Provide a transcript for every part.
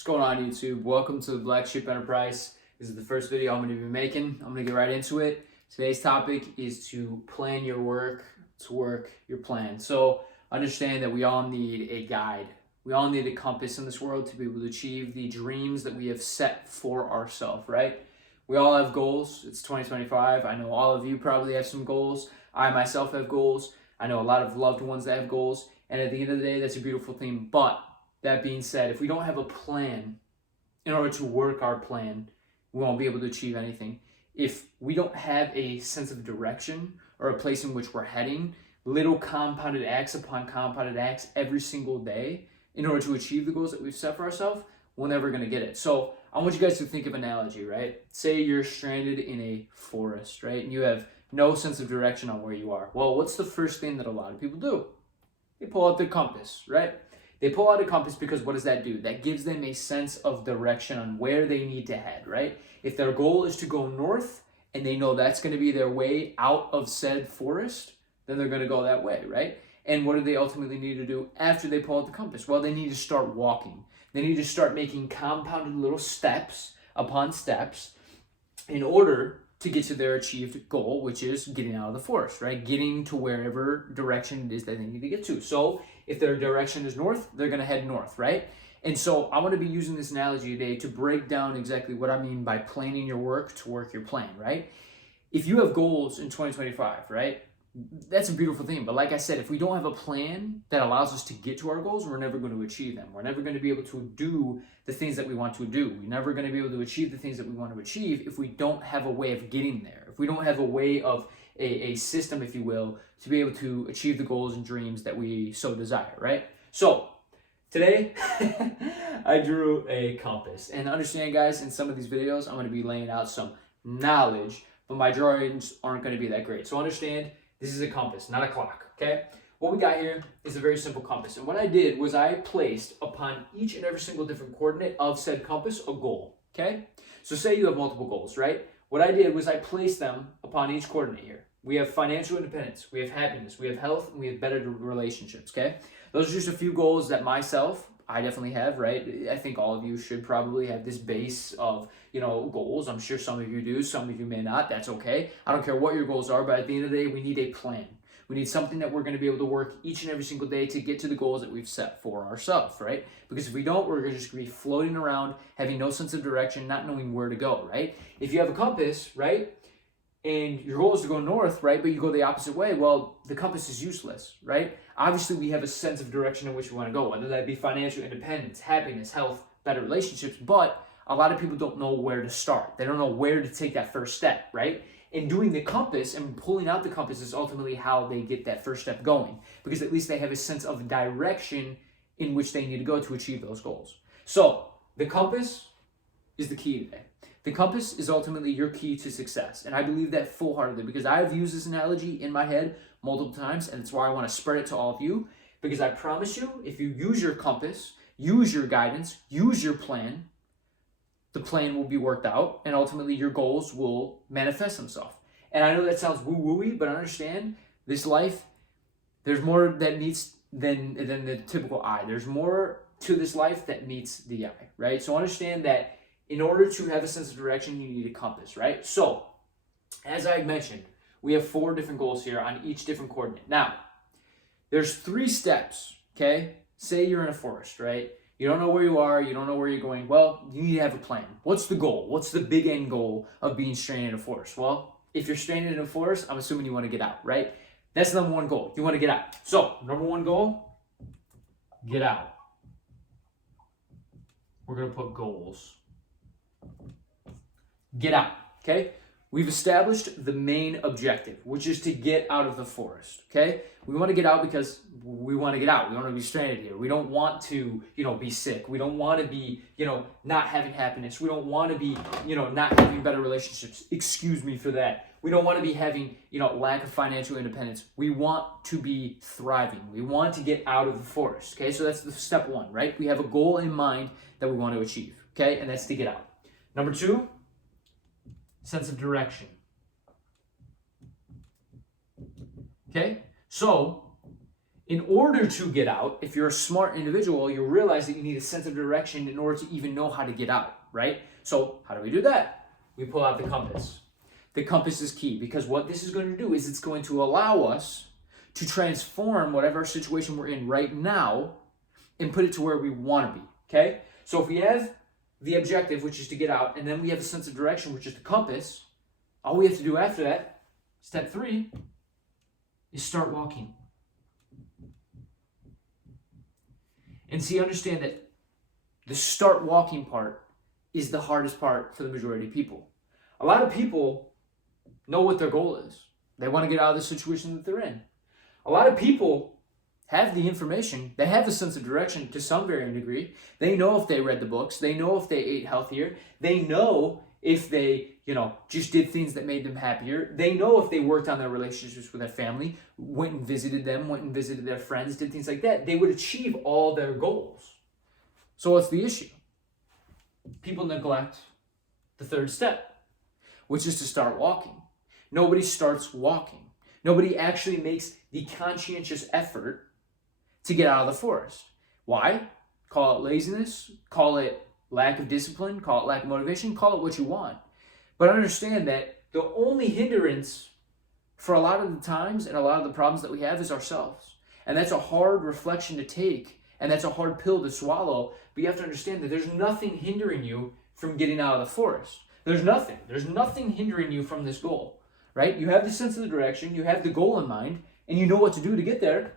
What's going on, YouTube? Welcome to the Black Sheep Enterprise. This is the first video I'm going to be making. I'm going to get right into it. Today's topic is to plan your work, to work your plan. So understand that we all need a guide. We all need a compass in this world to be able to achieve the dreams that we have set for ourselves, right? We all have goals. It's 2025. I know all of you probably have some goals. I myself have goals. I know a lot of loved ones that have goals. And at the end of the day, that's a beautiful thing. But that being said, if we don't have a plan in order to work our plan, we won't be able to achieve anything. If we don't have a sense of direction or a place in which we're heading, little compounded acts upon compounded acts every single day in order to achieve the goals that we've set for ourselves, we're never going to get it. So I want you guys to think of an analogy, right? Say you're stranded in a forest, right? And you have no sense of direction on where you are. Well, what's the first thing that a lot of people do? They pull out their compass, right? They pull out a compass because what does that do? That gives them a sense of direction on where they need to head, right? If their goal is to go north and they know that's going to be their way out of said forest, then they're going to go that way, right? And what do they ultimately need to do after they pull out the compass? Well, they need to start walking. They need to start making compounded little steps upon steps in order to get to their achieved goal, which is getting out of the forest, right? Getting to wherever direction it is that they need to get to. So if their direction is north, they're going to head north, right? And so I want to be using this analogy today to break down exactly what I mean by planning your work to work your plan, right? If you have goals in 2025, right? That's a beautiful thing. But like I said, if we don't have a plan that allows us to get to our goals, we're never going to achieve them. We're never going to be able to do the things that we want to do. We're never going to be able to achieve the things that we want to achieve if we don't have a way of getting there. If we don't have a way of a system, if you will, to be able to achieve the goals and dreams that we so desire, right? So today, I drew a compass. And understand, guys, in some of these videos, I'm going to be laying out some knowledge, but my drawings aren't going to be that great. So understand, this is a compass, not a clock, okay? What we got here is a very simple compass. And what I did was I placed upon each and every single different coordinate of said compass a goal, okay? So say you have multiple goals, right? What I did was I placed them upon each coordinate here. We have financial independence, we have happiness, we have health, and we have better relationships, okay? Those are just a few goals that I definitely have, right? I think all of you should probably have this base of, goals. I'm sure some of you do, some of you may not. That's okay. I don't care what your goals are, but at the end of the day, we need a plan. We need something that we're going to be able to work each and every single day to get to the goals that we've set for ourselves, right? Because if we don't, we're just going to be floating around, having no sense of direction, not knowing where to go, right? If you have a compass, right, and your goal is to go north, right, but you go the opposite way, well, the compass is useless, right? Obviously, we have a sense of direction in which we want to go, whether that be financial independence, happiness, health, better relationships, but a lot of people don't know where to start. They don't know where to take that first step, right? And doing the compass and pulling out the compass is ultimately how they get that first step going, because at least they have a sense of direction in which they need to go to achieve those goals. So the compass is the key today. The compass is ultimately your key to success. And I believe that full-heartedly because I've used this analogy in my head multiple times, and it's why I want to spread it to all of you, because I promise you, if you use your compass, use your guidance, use your plan, the plan will be worked out, and ultimately your goals will manifest themselves. And I know that sounds woo-wooey, but understand, this life, there's more that meets than the typical eye. There's more to this life that meets the eye, right? So understand that in order to have a sense of direction, you need a compass, right? So, as I mentioned, we have 4 different goals here on each different coordinate. Now, there's 3 steps, okay? Say you're in a forest, right? You don't know where you are, you don't know where you're going. Well, you need to have a plan. What's the goal? What's the big end goal of being stranded in a forest? Well, if you're stranded in a forest, I'm assuming you want to get out, right? That's the number 1 goal. You want to get out. So, number 1 goal, get out. We're going to put goals. Get out, okay? We've established the main objective, which is to get out of the forest, okay? We want to get out because we want to get out. We want to be stranded here. We don't want to, be sick. We don't want to be, not having happiness. We don't want to be, not having better relationships. Excuse me for that. We don't want to be having, lack of financial independence. We want to be thriving. We want to get out of the forest, okay? So that's the step 1, right? We have a goal in mind that we want to achieve, okay? And that's to get out. Number 2, sense of direction. Okay? So, in order to get out, if you're a smart individual, you'll realize that you need a sense of direction in order to even know how to get out, right? So how do we do that? We pull out the compass. The compass is key because what this is going to do is it's going to allow us to transform whatever situation we're in right now and put it to where we want to be, okay? So if we have the objective, which is to get out, and then we have a sense of direction, which is the compass, all we have to do after that, step 3, is start walking. And see, understand that the start walking part is the hardest part for the majority of people. A lot of people know what their goal is. They want to get out of the situation that they're in. A lot of people have the information. They have a sense of direction to some varying degree. They know if they read the books. They know if they ate healthier. They know if they, just did things that made them happier. They know if they worked on their relationships with their family, went and visited them, went and visited their friends, did things like that. They would achieve all their goals. So what's the issue? People neglect the third step, which is to start walking. Nobody starts walking. Nobody actually makes the conscientious effort to get out of the forest. Why? Call it laziness, call it lack of discipline, call it lack of motivation, call it what you want. But understand that the only hindrance for a lot of the times and a lot of the problems that we have is ourselves. And that's a hard reflection to take, and that's a hard pill to swallow. But you have to understand that there's nothing hindering you from getting out of the forest. There's nothing hindering you from this goal, right? You have the sense of the direction, you have the goal in mind, and you know what to do to get there.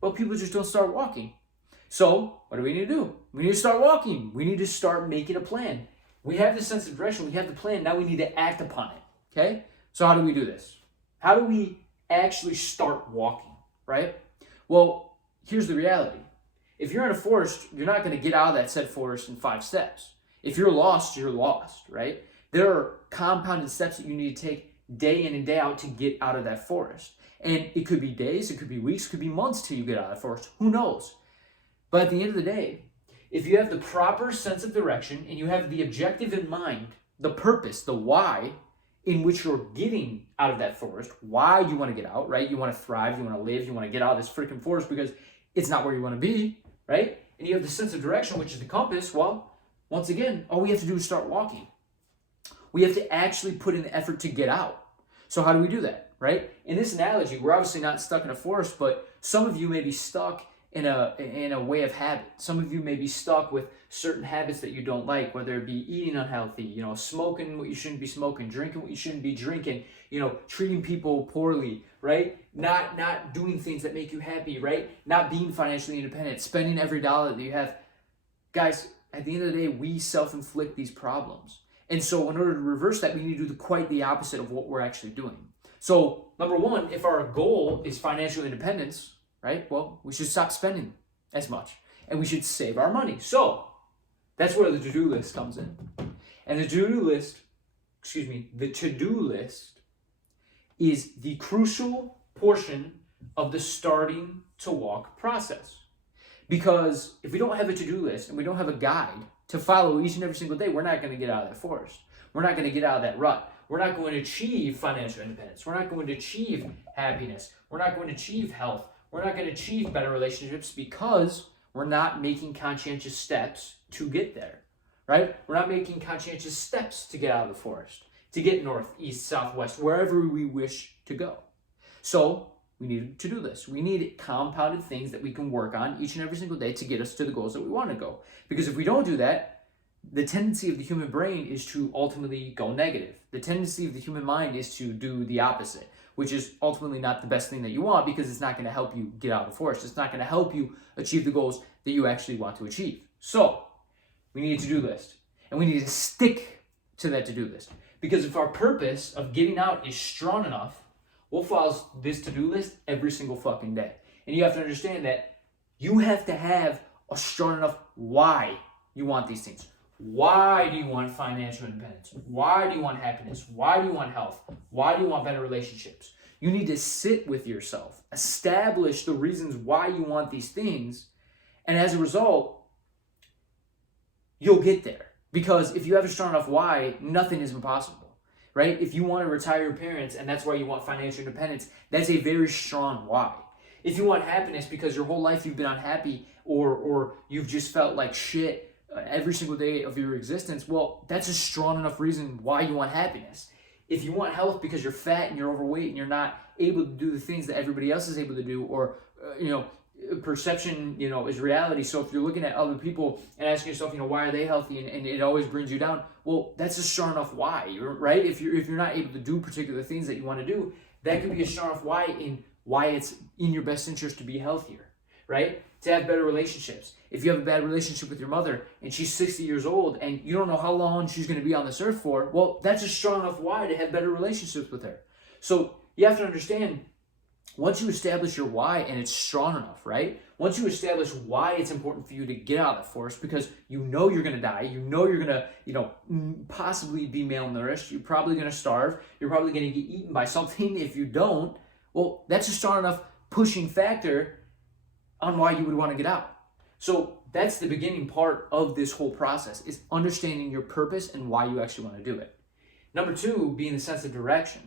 But people just don't start walking. So what do we need to do? We need to start walking. We need to start making a plan. We have the sense of direction. We have the plan. Now we need to act upon it. Okay? So how do we do this? How do we actually start walking, right? Well, here's the reality. If you're in a forest, you're not going to get out of that said forest in 5 steps. If you're lost, right? There are compounded steps that you need to take day in and day out to get out of that forest. And it could be days, it could be weeks, it could be months till you get out of the forest. Who knows? But at the end of the day, if you have the proper sense of direction and you have the objective in mind, the purpose, the why in which you're getting out of that forest, why you want to get out, right? You want to thrive, you want to live, you want to get out of this freaking forest because it's not where you want to be, right? And you have the sense of direction, which is the compass. Well, once again, all we have to do is start walking. We have to actually put in the effort to get out. So how do we do that, right? In this analogy, we're obviously not stuck in a forest, but some of you may be stuck in a way of habit. Some of you may be stuck with certain habits that you don't like, whether it be eating unhealthy, smoking what you shouldn't be smoking, drinking what you shouldn't be drinking, treating people poorly, right? Not doing things that make you happy, right? Not being financially independent, spending every dollar that you have. Guys, at the end of the day, we self-inflict these problems. And so in order to reverse that, we need to do quite the opposite of what we're actually doing. So number one, if our goal is financial independence, right? Well, we should stop spending as much and we should save our money. So that's where the to-do list comes in. And the to-do list is the crucial portion of the starting to walk process. Because if we don't have a to-do list and we don't have a guide to follow each and every single day, we're not going to get out of that forest. We're not going to get out of that rut. We're not going to achieve financial independence. We're not going to achieve happiness. We're not going to achieve health. We're not going to achieve better relationships because we're not making conscientious steps to get there, right? We're not making conscientious steps to get out of the forest, to get north, east, south, west, wherever we wish to go. So we need a to-do list. We need compounded things that we can work on each and every single day to get us to the goals that we want to go. Because if we don't do that, the tendency of the human brain is to ultimately go negative. The tendency of the human mind is to do the opposite, which is ultimately not the best thing that you want because it's not going to help you get out of the forest. It's not going to help you achieve the goals that you actually want to achieve. So we need a to-do list, and we need to stick to that to-do list. Because if our purpose of getting out is strong enough, we'll follow this to-do list every single fucking day. And you have to understand that you have to have a strong enough why you want these things. Why do you want financial independence? Why do you want happiness? Why do you want health? Why do you want better relationships? You need to sit with yourself, establish the reasons why you want these things, and as a result, you'll get there. Because if you have a strong enough why, nothing is impossible, right? If you want to retire your parents and that's why you want financial independence, that's a very strong why. If you want happiness because your whole life you've been unhappy, or you've just felt like shit every single day of your existence, well, that's a strong enough reason why you want happiness. If you want health because you're fat and you're overweight and you're not able to do the things that everybody else is able to do, or perception, is reality. So if you're looking at other people and asking yourself, why are they healthy, and it always brings you down, well, that's a strong enough why, right? If you're not able to do particular things that you want to do, that could be a strong enough why it's in your best interest to be healthier, right? To have better relationships. If you have a bad relationship with your mother and she's 60 years old and you don't know how long she's going to be on this earth for, well, that's a strong enough why to have better relationships with her. So you have to understand, once you establish your why and it's strong enough, right? Once you establish why it's important for you to get out of the forest, because you're going to die, you're going to, possibly be malnourished, you're probably going to starve, you're probably going to get eaten by something if you don't, well, that's a strong enough pushing factor on why you would want to get out. So that's the beginning part of this whole process, is understanding your purpose and why you actually want to do it. Number 2, being the sense of direction.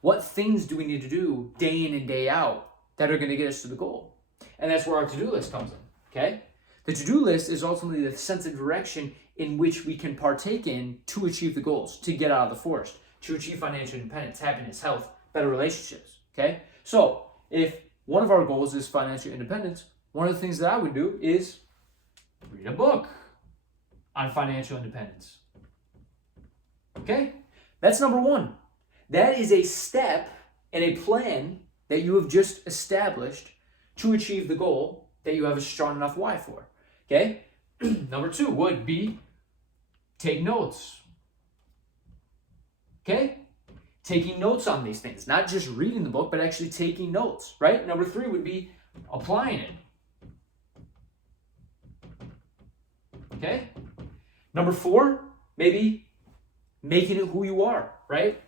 What things do we need to do day in and day out that are going to get us to the goal? And that's where our to-do list comes in, okay? The to-do list is ultimately the sense of direction in which we can partake in to achieve the goals, to get out of the forest, to achieve financial independence, happiness, health, better relationships, okay? So if one of our goals is financial independence, one of the things that I would do is read a book on financial independence. Okay? That's number 1. That is a step and a plan that you have just established to achieve the goal that you have a strong enough why for. Okay? Number 2 would be take notes. Okay? Taking notes on these things. Not just reading the book, but actually taking notes, right? Number 3 would be applying it. Okay? Number 4, maybe making it who you are, right?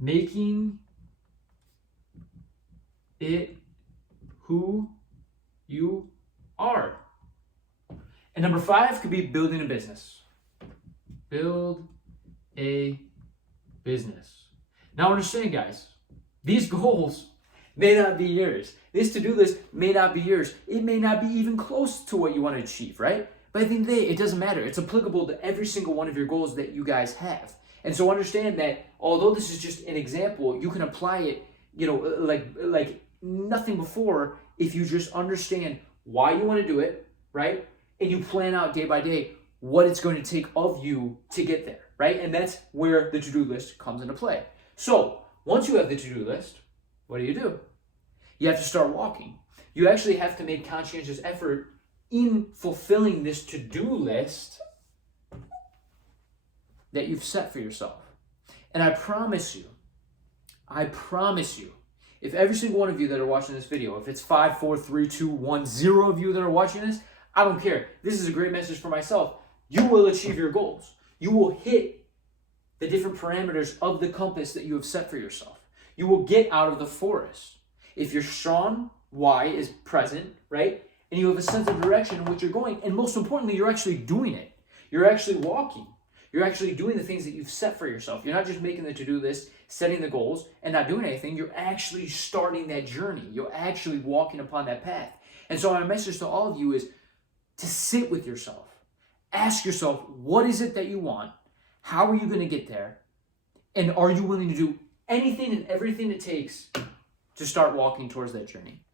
Making it who you are. And number 5 could be building a business. Build a business. Now understand, guys, these goals may not be yours. This to-do list may not be yours. It may not be even close to what you want to achieve, right? But at the end of the day, it doesn't matter. It's applicable to every single one of your goals that you guys have. And so understand that although this is just an example, you can apply it, like nothing before, if you just understand why you want to do it, right? And you plan out day by day what it's going to take of you to get there, right? And that's where the to-do list comes into play. So once you have the to-do list, what do? You have to start walking. You actually have to make conscientious effort in fulfilling this to-do list that you've set for yourself. And I promise you, if every single one of you that are watching this video, if it's 5, 4, 3, 2, 1, 0 of you that are watching this, I don't care. This is a great message for myself. You will achieve your goals. You will hit the different parameters of the compass that you have set for yourself. You will get out of the forest. If your strong why is present, right? And you have a sense of direction in which you're going, and most importantly, you're actually doing it. You're actually walking. You're actually doing the things that you've set for yourself. You're not just making the to-do list, setting the goals, and not doing anything. You're actually starting that journey. You're actually walking upon that path. And so my message to all of you is to sit with yourself. Ask yourself, what is it that you want? How are you going to get there? And are you willing to do anything and everything it takes to start walking towards that journey?